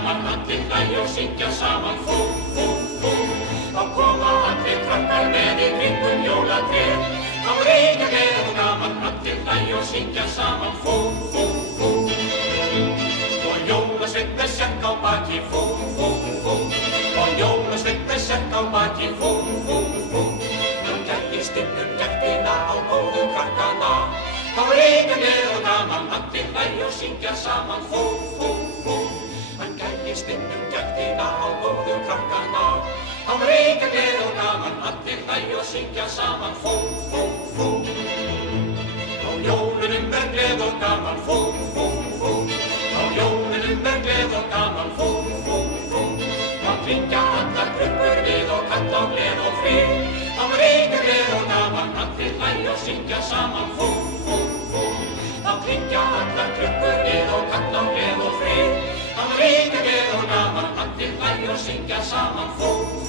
gaman, allir hlæja og syngja saman. Fú, fú, fú. Þá koma allir krakkar með í kringum jólatréð. Þá reynir gleði og gaman, allir hlæja og syngja saman. Fú, fú, fú. Og jólasveinn með sekk á baki. Fú, fú, fú. Og jólasveinn með sekk á baki. Fú, fú, fú. Hann gægist inn gættina á góðu krakkana. Þá reynir gleði og gaman, allir hlæja og syngja saman. Fú, fú, fú. Hann gægist inn gættina á góðu krakkana. Þá reynir gleði og gaman, allir hlæja og syngja saman. Fú, fú, fú. Á jólunum gleði og gaman. Fú, fú, fú. Á jólunum gleði og gaman. Fú, fú, fú. Þá klingja allar klukkur við og kalla á gleði og frið. Þá reynir gleði og gaman, allir hlæja og syngja saman. Fú, fú, fú. Þá klingja allar klukkur við og kalla á gleði og frið. Þá reynir gleði og gaman, allir hlæja og syngja saman. Fú,